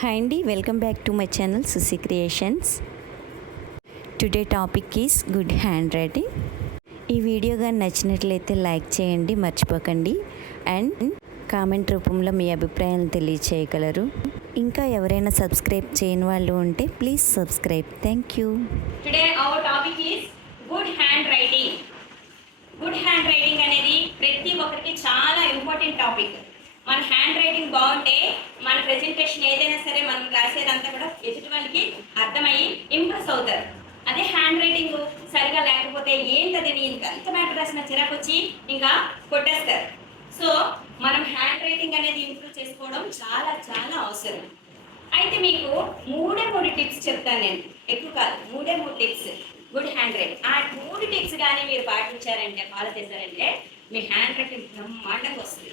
Hi అండి welcome back to my channel Susi creations today topic is good handwriting ఈ video కానీ నచ్చినట్లయితే like చేయండి మర్చిపోకండి. అండ్ కామెంట్ రూపంలో మీ అభిప్రాయాలను తెలియచేయగలరు. ఇంకా ఎవరైనా సబ్స్క్రైబ్ చేయని వాళ్ళు ఉంటే please subscribe thank you today our topic is good handwriting good handwriting అనేది ప్రతి ఒక్కరికి చాలా ఇంపార్టెంట్ టాపిక్ మన హ్యాండ్ రైటింగ్ బాగుంటే మన ప్రెజెంటేషన్ ఏదైనా సరే మనం రాసేదంతా కూడా ఎదుటివానికి అర్థమయ్యి ఇంప్రెస్ అవుతారు. అదే హ్యాండ్ రైటింగ్ సరిగా లేకపోతే ఏంటది? నీ ఇంకంత ఎంత మ్యాటర్ రాసిన చిరాకు వచ్చి ఇంకా కొట్టేస్తారు. సో మనం హ్యాండ్ రైటింగ్ అనేది ఇంప్రూవ్ చేసుకోవడం చాలా చాలా అవసరం. అయితే మీకు మూడే మూడు టిప్స్ చెప్తాను నేను. ఎక్కువ కాదు మూడే మూడు టిప్స్ గుడ్ హ్యాండ్ రైటింగ్ ఆ మూడు టిప్స్ కానీ మీరు పాటించారంటే ఫాలో చేశారంటే మీ హ్యాండ్ రైటింగ్ బ్రహ్మాండంగా వస్తుంది.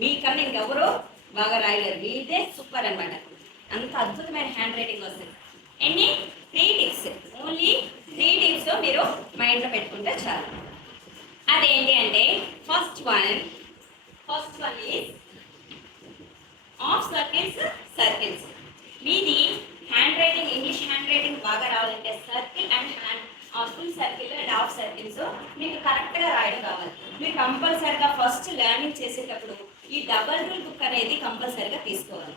మీకన్నా ఇంకెవరు బాగా రాయలేరు. మీదే సూపర్ అనమాట అంత అద్భుతమైన హ్యాండ్ రైటింగ్ వస్తుంది. ఎన్ని? Three tips only three tips మీరు మైండ్లో పెట్టుకుంటే చాలు. అదేంటి అంటే first one first one is of circles circles మీది handwriting English handwriting బాగా రావాలంటే circle and hand full circle and half circles మీకు కరెక్ట్గా రాయడం కావాలి. మీరు కంపల్సరిగా ఫస్ట్ లెర్నింగ్ చేసేటప్పుడు ఈ డబల్ రూల్ బుక్ అనేది కంపల్సరిగా తీసుకోవాలి.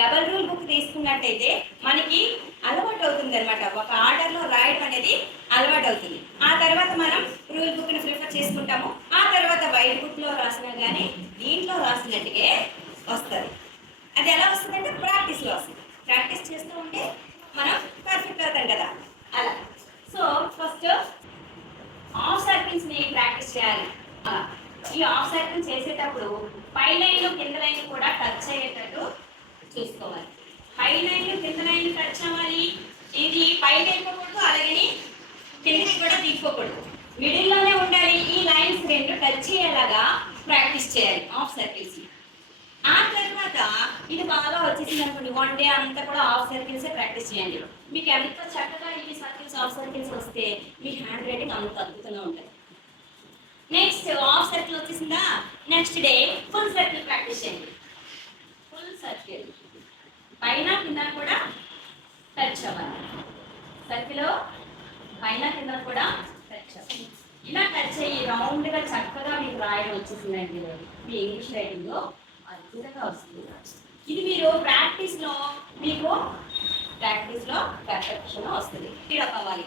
డబల్ రూల్ బుక్ తీసుకున్నట్టయితే మనకి అలవాటు అవుతుంది అనమాట ఒక ఆర్డర్లో రాయడం అనేది అలవాటు అవుతుంది. ఆ తర్వాత మనం రూల్ బుక్ని ప్రిఫర్ చేసుకుంటాము. ఆ తర్వాత వైట్ బుక్లో రాసినా కానీ దీంట్లో రాసినట్టుగా వస్తుంది. అది ఎలా వస్తుందంటే ప్రాక్టీస్లో వస్తుంది. ప్రాక్టీస్ చేస్తూ ఉంటే మనం పర్ఫెక్ట్ అవుతాం కదా. అలా. సో ఫస్ట్ ఆఫ్ సర్కిల్స్ని ప్రాక్టీస్ చేయాలి. అలా. ఈ ఆఫ్ సర్కిల్ చేసేటప్పుడు పై లైన్ కింద లైన్ కూడా టచ్ అయ్యేటట్టు చూసుకోవాలి. పై లైన్ కింద లైన్ టచ్ అవ్వాలి. ఇది పై వెళ్ళిపోకూడదు అలాగే కిందకి కూడా తీసుకోకూడదు. మిడిల్లోనే ఉండాలి. ఈ లైన్స్ రెండు టచ్ అయ్యేలాగా ప్రాక్టీస్ చేయాలి ఆఫ్ సర్కిల్స్ ఆ తర్వాత ఇది బాగా వచ్చేసింది అనుకోండి. వన్ డే అంతా కూడా ఆఫ్ సర్కిల్సే ప్రాక్టీస్ చేయండి. మీకు ఎంత చక్కగా ఈ సర్కిల్స్ ఆఫ్ సర్కిల్స్ వస్తే మీ హ్యాండ్ రైటింగ్ అంత అద్భుతంగా ఉంటుంది. నెక్స్ట్ హాఫ్ సర్కిల్ వచ్చేసిందా? Next day full circle practice చేయండి. ఫుల్ సర్కిల్ పైన కింద కూడా టచ్ అవ్వాలి. సర్కిల్ పైన కింద కూడా టచ్ అవ్వాలి. ఇలా టచ్ అయ్యి రౌండ్గా చక్కగా మీకు రాయడం వచ్చేసిందండి మీ ఇంగ్లీష్ రైటింగ్లో అద్భుతంగా వస్తుంది. ఇది మీరు ప్రాక్టీస్లో మీకు ప్రాక్టీస్లో పర్ఫెక్షన్ వస్తుంది. స్పీడప్ అవ్వాలి.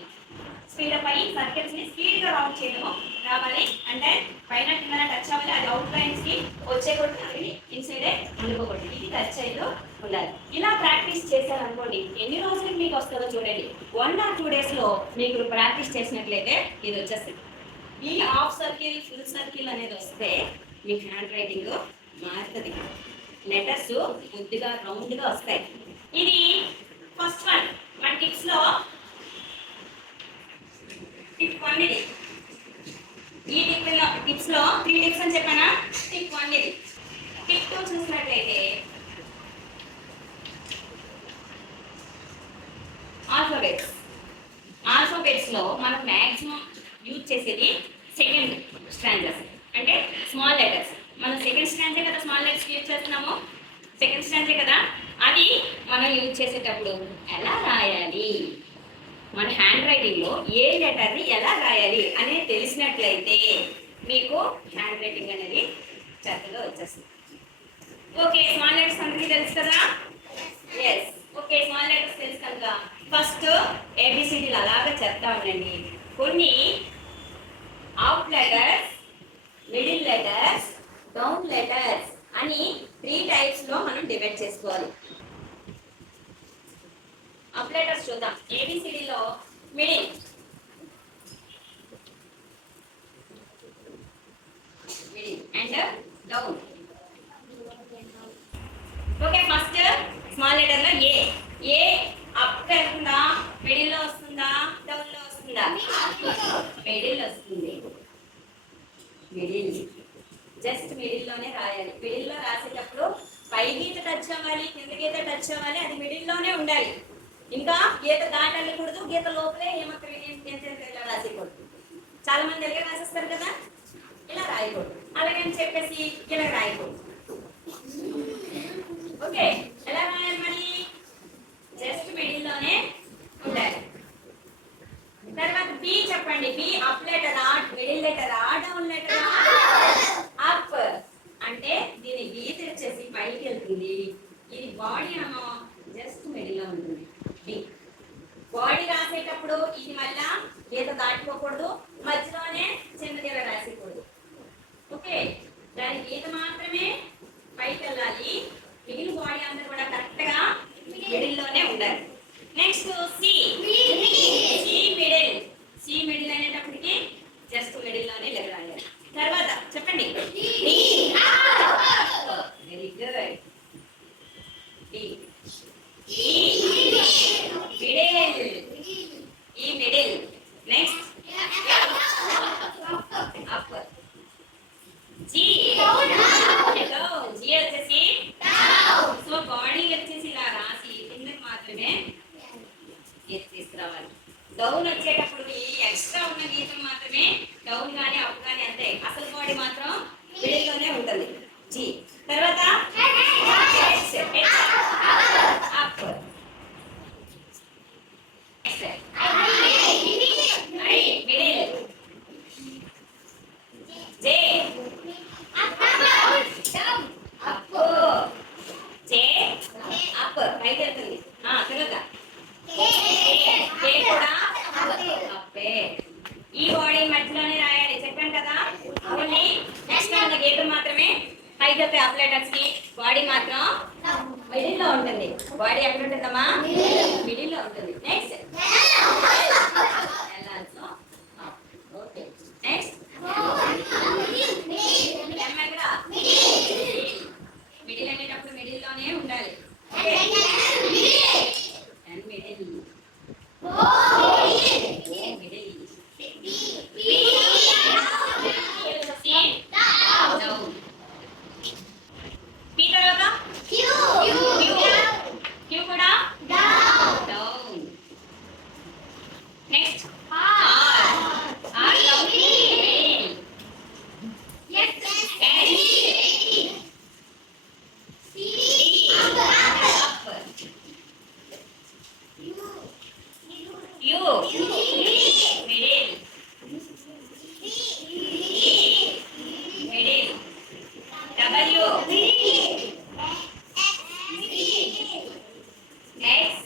స్పీడప్ అయ్యి సర్కిల్స్ని స్పీడ్గా రౌండ్ చేయడము రావాలి అంటే పైన కింద టచ్ అవ్వాలి అది అవుట్ లైన్స్కి వచ్చే కొట్టి అది ఇన్సైడే ఉండిపోకూడదు స్టైల్లో ఉండాలి. ఇలా ప్రాక్టీస్ చేశారనుకోండి ఎన్ని రోజులకి మీకు వస్తుందో చూడండి. వన్ ఆర్ టూ డేస్లో మీకు ప్రాక్టీస్ చేసినట్లయితే ఇది వచ్చేస్తుంది. ఈ హాఫ్ సర్కిల్ ఫుల్ సర్కిల్ అనేది వస్తే మీ హ్యాండ్ రైటింగ్ మారుతుంది. లెటర్స్ కొద్దిగా రౌండ్గా వస్తాయి. ఇది ఫస్ట్ వన్ మన టిప్స్లో టిప్ వన్ ఇది ఈ టిప్ టిప్స్లో త్రీ టిప్స్ అని చెప్పానా టిప్ వన్ ఇది టిప్ టూ చూసినట్లయితే ఆల్ఫాబెట్స్ ఆల్ఫాబెట్స్లో మనం మ్యాక్సిమం యూజ్ చేసేది సెకండ్ స్టాండర్స్ అంటే స్మాల్ లెటర్స్ మనం సెకండ్ స్టాండే కదా స్మాల్ లెటర్స్ యూజ్ చేస్తున్నాము. సెకండ్ స్టాండే కదా? అది మనం యూజ్ చేసేటప్పుడు ఎలా రాయాలి? మన హ్యాండ్ రైటింగ్లో ఏ లెటర్ని ఎలా రాయాలి అనేది తెలిసినట్లయితే మీకు హ్యాండ్ రైటింగ్ అనేది చక్కగా వచ్చేస్తుంది. ఓకే స్మాల్ లెటర్స్ అందరికీ తెలుసు కదా? ఎస్ ఓకే స్మాల్ లెటర్స్ తెలుసు కనుక. ఫస్ట్ ఏబిసిడీలు అలాగే చెప్తా ఉండండి. కొన్ని out letters middle letters down letters అని త్రీ టైప్స్లో మనం డివైడ్ చేసుకోవాలి. అప్ లెటర్స్ చూద్దాం. ఏబిసిడిలో middle middle and down okay first small లెటర్లో ఏ ఇంకా గీత దాటి వెళ్ళకూడదు గీత లోపలే హేమంత్ ఇలా రాసేకూడదు చాలా మంది ఇలా రాసేస్తారు కదా ఇలా రాయకూడదు. అలాగని చెప్పేసి ఇలా రాయకూడదు. ఓకే ఎలా రాయాలి మరి? జస్ట్ మిడిల్లోనే ఉండాలి. తర్వాత బి చెప్పండి. బి అప్ లెటర్ ఆ మిడిల్ లెటర్ ఆ డౌన్ లెటర్ అప్. అంటే దీని బి తెచ్చేసి పైకి వెళ్తుంది. ఇది బాడీ ఏమో బాడీ రాసేటప్పుడు ఇది మళ్ళా గీత దాటిపోకూడదు. మధ్యలోనే చిన్న గీత రాసేకూడదు. ఓకే? దాని గీత మాత్రమే పైకి వెళ్ళాలి. మిగిలిన బాడీ అందరూ కూడా కరెక్ట్గా మిడిల్లోనే ఉండాలి. Next C C middle C middle అనేటప్పటికి జస్ట్ మిడిల్లోనే తర్వాత చెప్పండి. Very good ah D middle E middle next up G G వచ్చేసి సో బాడీ వచ్చేసి ఇలా రాసి కిందకి మాత్రమే గీత తీసుకురావాలి డౌన్ వచ్చేటప్పుడు ఈ ఎక్స్ట్రా ఉన్న గీతం మాత్రమే డౌన్ కానీ అప్ కానీ అంతే అసలు బాడీ మాత్రం మిడిల్లోనే ఉంటుంది. జీ తర్వాత H, H, up. I, middle. J, up. J, up. పైకి వెళ్తుంది ఆ, తర్వాత K కూడా అప్పే ఈ బాడీ మధ్యలోనే రాయాలి చెప్పాను కదా ఓన్లీ నెక్స్ట్ ఉన్న గీతం మాత్రమే పైకి వెళ్తాయి అప్ లెటర్స్కి బాడీ మాత్రం మిడిల్లో ఉంటుంది. బాడీ ఎక్కడ ఉంటుందమ్మా మిడిల్లో ఉంటుంది. నెక్స్ట్ ఓకే నెక్స్ట్ మిడిల్ అనేటప్పుడు మిడిల్లోనే ఉండాలి and middle middle down P తర్వాత క్యూ క్యూ కూడా down next R R down middle U middle middle W X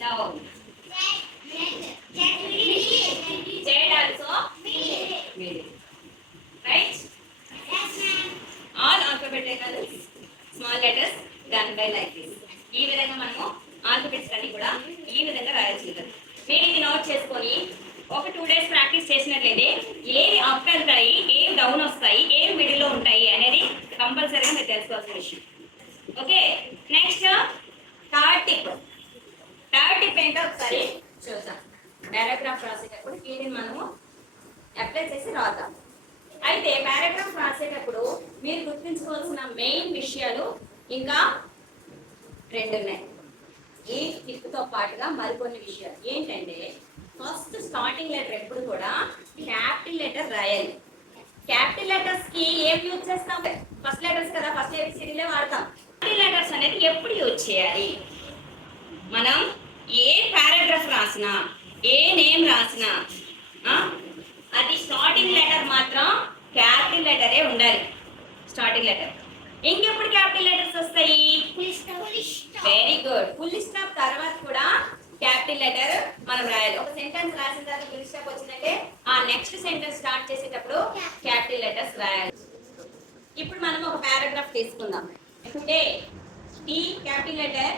down Z also middle right all alphabetical small letters done by like this ఈ విధంగా మనము alphabets అన్ని కూడా ఈ విధంగా రాయొచ్చు కదా మీరు ఇది నోట్ చేసుకొని ఒక టూ డేస్ ప్రాక్టీస్ అంటే ఏవి అప్ వెళ్తాయి ఏవి డౌన్ వస్తాయి ఏవి మిడిల్లో ఉంటాయి అనేది కంపల్సరీగా మీరు తెలుసుకోవాల్సిన విషయం. Okay next third tip third tip ఏంటో ఒకసారి చూద్దాం. పారాగ్రాఫ్ రాసేటప్పుడు వీటిని మనము అప్లై చేసి రాద్దాం. అయితే పారాగ్రాఫ్ రాసేటప్పుడు మీరు గుర్తుంచుకోవాల్సిన మెయిన్ విషయాలు ఇంకా రెండు ఉన్నాయి ఈ టిప్తో పాటుగా మరికొన్ని విషయాలు. ఏంటంటే ఫస్ట్ స్టార్టింగ్ లెటర్ ఎప్పుడు కూడా క్యాపిటల్ లెటర్ రాయాలి. క్యాపిటల్ లెటర్స్కి ఏం యూజ్ చేస్తాం? ఫస్ట్ లెటర్స్ కదా ఫస్ట్ ఏబిసిడీలే వాడతాం. క్యాపిటల్ లెటర్స్ అనేది ఎప్పుడు యూజ్ చేయాలి? మనం ఏ పారాగ్రాఫ్ రాసినా ఏ నేమ్ రాసినా అది స్టార్టింగ్ లెటర్ మాత్రం క్యాపిటల్ లెటరే ఉండాలి. Starting letter. ఇంకెప్పుడు క్యాపిటల్ లెటర్స్ వస్తాయి? వెరీ గుడ్ ఫుల్ స్టాప్ తర్వాత కూడా క్యాపిటల్ లెటర్ మనం రాయాలి. ఒక సెంటెన్స్ రాసిన తర్వాత ఫుల్ స్టాప్ వచ్చిందంటే ఆ నెక్స్ట్ సెంటెన్స్ స్టార్ట్ చేసేటప్పుడు క్యాపిటల్ లెటర్స్ రాయాలి. ఇప్పుడు మనం ఒక పారాగ్రాఫ్ తీసుకుందాం. టుడే టీ క్యాపిటల్ లెటర్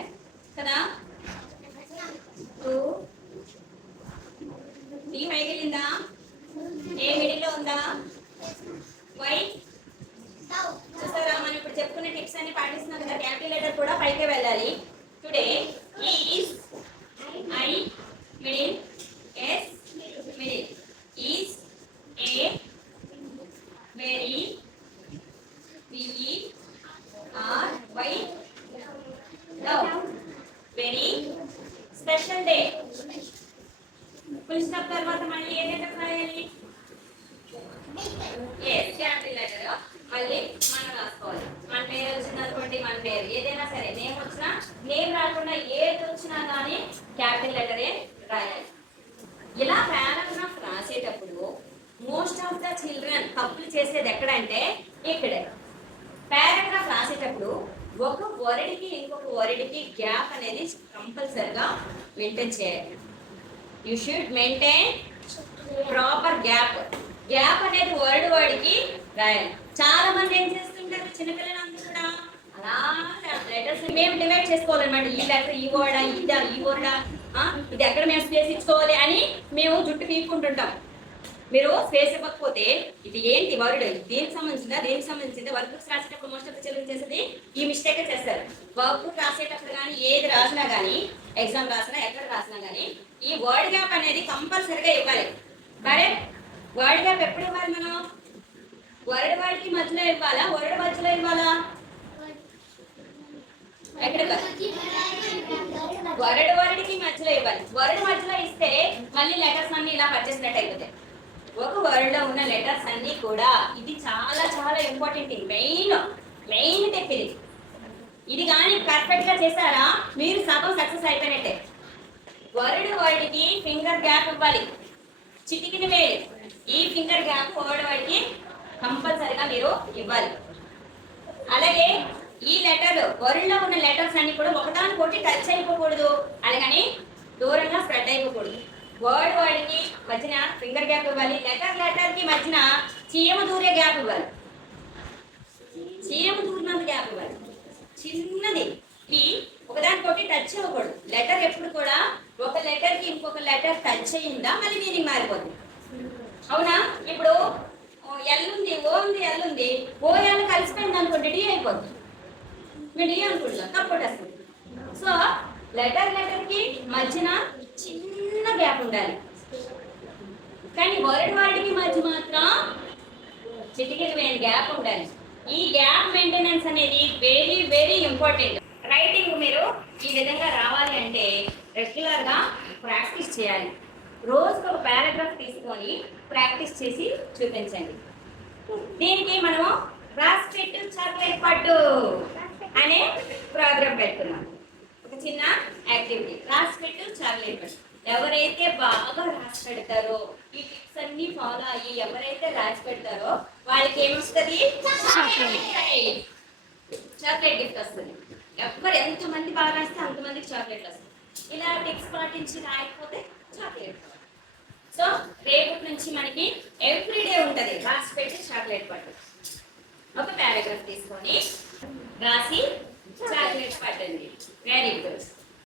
కదా? టూ టీ పైకి వెళ్ళిందా? ఏ మిడిల్లో ఉందా? వై చూసారా మనం ఇప్పుడు చెప్పుకునే టిప్స్ అన్ని పాటిస్తున్నాం కదా క్యాల్కులేటర్ కూడా పైకే వెళ్ళాలి. Today is e middle S middle is a very V E R Y love very special day. Full stop తర్వాత మళ్ళీ ఏ లెటర్ రాయాలి? ఎస్ క్యాపిటల్ లెటర్ మళ్ళీ మనం రాసుకోవాలి. మన పేరు వచ్చింది అనుకోండి మన పేరు ఏదైనా సరే నేమ్ వచ్చినా నేమ్ రాకుండా ఏది వచ్చినా కానీ క్యాపిటల్ లెటరే రాయాలి ఇలా పారాగ్రాఫ్ రాసేటప్పుడు మోస్ట్ ఆఫ్ ద చిల్డ్రన్ తప్పులు చేసేది ఎక్కడంటే ఇక్కడే. పారాగ్రాఫ్ రాసేటప్పుడు ఒక వరడికి ఇంకొక వర్డ్కి గ్యాప్ అనేది కంపల్సరిగా మెయింటైన్ చేయాలి. You should maintain proper gap gap అనేది వర్డ్ వర్డ్కి రాయాలి. చాలా మంది ఏం చేస్తుంటారు చిన్నపిల్లలందరూ కూడా? అలా లెటర్స్ మేము డివైడ్ చేసుకోవాలన్నమాట. ఈ లెటర్ ఈ వర్డా ఇదా ఈ వర్డా. ఇది ఎక్కడ మేము స్పేస్ ఇచ్చుకోవాలి అని మేము జుట్టు పీక్కుంటుంటాం. మీరు స్పేస్ ఇవ్వకపోతే ఇది ఏంటి వర్డ్? దేనికి సంబంధించిందా? దేనికి సంబంధించిందా? వర్క్ బుక్స్ రాసేటప్పుడు మోస్ట్ ఆఫ్ చిల్డ్రన్ చేసేది ఈ మిస్టేక్ చేస్తారు. వర్క్ బుక్ రాసేటప్పుడు కానీ ఏది రాసినా కానీ ఎగ్జామ్ రాసినా ఎక్కడ రాసినా కానీ ఈ వర్డ్ గ్యాప్ అనేది కంపల్సరిగా ఇవ్వాలి. కరెక్ట్ వర్డ్ గ్యాప్ ఎప్పుడు ఇవ్వాలి మనం? వర్డ్ వర్డ్కి మధ్యలో ఇవ్వాలా? వర్డ్ మధ్యలో ఇవ్వాలా? ఎక్కడ వరడ్ వరడ్కి మధ్యలో ఇవ్వాలి. వరడ్ మధ్యలో ఇస్తే మళ్ళీ లెటర్స్ అన్ని ఇలా పర్చేసినట్టు అయిపోతాయి. ఒక వరడ్లో లో ఉన్న లెటర్స్ అన్ని కూడా ఇది చాలా చాలా ఇంపార్టెంట్ మెయిన్ మెయిన్ టిప్ ఇది. ఇది కానీ పర్ఫెక్ట్గా చేశారా? మీరు సగం సక్సెస్ అయిపోయినట్టే. వరడ్ వర్డ్కి ఫింగర్ గ్యాప్ ఇవ్వాలి. చిటికిన వేలు. ఈ ఫింగర్ గ్యాప్ వర్డ్ వర్డ్కి కంపల్సరిగా మీరు ఇవ్వాలి. అలాగే ఈ లెటర్ వరల్డ్లో ఉన్న లెటర్స్ అన్ని కూడా ఒకదానికొకటి టచ్ అయిపోకూడదు. అలాగని దూరంగా స్ప్రెడ్ అయిపోకూడదు. వర్డ్ వర్డ్కి మధ్యన ఫింగర్ గ్యాప్ ఇవ్వాలి. లెటర్ లెటర్కి మధ్యన చీమ దూరే గ్యాప్ ఇవ్వాలి. చీమ దూరినంత గ్యాప్ ఇవ్వాలి. చిన్నది. ఈ ఒకదానికొకటి టచ్ అవ్వకూడదు. లెటర్ ఎప్పుడు కూడా ఒక లెటర్కి ఇంకొక లెటర్ టచ్ అయ్యిందా మళ్ళీ మీనింగ్ మారిపోతుంది అవునా? ఇప్పుడు ఎల్ ఉంది ఓ ఉంది ఎల్ ఉంది. ఓ ఎల్ కలిసిపోయింది అనుకోండి డి అయిపోతుంది మీరు డి అనుకుంటున్నాం సో లెటర్ లెటర్కి మధ్యన చిన్న గ్యాప్ ఉండాలి. కానీ వర్డ్ వర్డ్కి మధ్య మాత్రం చిటికెట్ వేయని గ్యాప్ ఉండాలి. ఈ గ్యాప్ మెయింటెనెన్స్ అనేది వెరీ వెరీ ఇంపార్టెంట్ రైటింగ్ మీరు ఈ విధంగా రావాలి అంటే రెగ్యులర్గా ప్రాక్టీస్ చేయాలి. రోజుకు ఒక పారాగ్రాఫ్ తీసుకొని ప్రాక్టీస్ చేసి చూపించండి. దీనికి మనము రాసి పెట్టు చాక్లెట్ పట్టు. అనే ప్రోగ్రామ్ పెడుతున్నాం. ఒక చిన్న యాక్టివిటీ. రాసి పెట్టు చాక్లెట్ ఎవరైతే బాగా రాసి పెడతారో ఈ టిప్స్ అన్ని ఫాలో అయ్యి ఎవరైతే రాసి పెడతారో వాళ్ళకి ఏమొస్తుంది? చాక్లెట్ గిఫ్ట్ వస్తుంది. ఎవరు ఎంతమంది బాగా రాస్తే అంతమందికి చాక్లెట్లు వస్తుంది ఇలా టిప్స్ పాటించి రాయకపోతే చాక్లెట్. సో రేపటి నుంచి మనకి ఎవ్రీడే ఉంటుంది. రాసి పెట్టి చాక్లెట్ పట్టు. ఒక పారాగ్రాఫ్ తీసుకొని రాసి చాక్లెట్ పట్టండి. Very good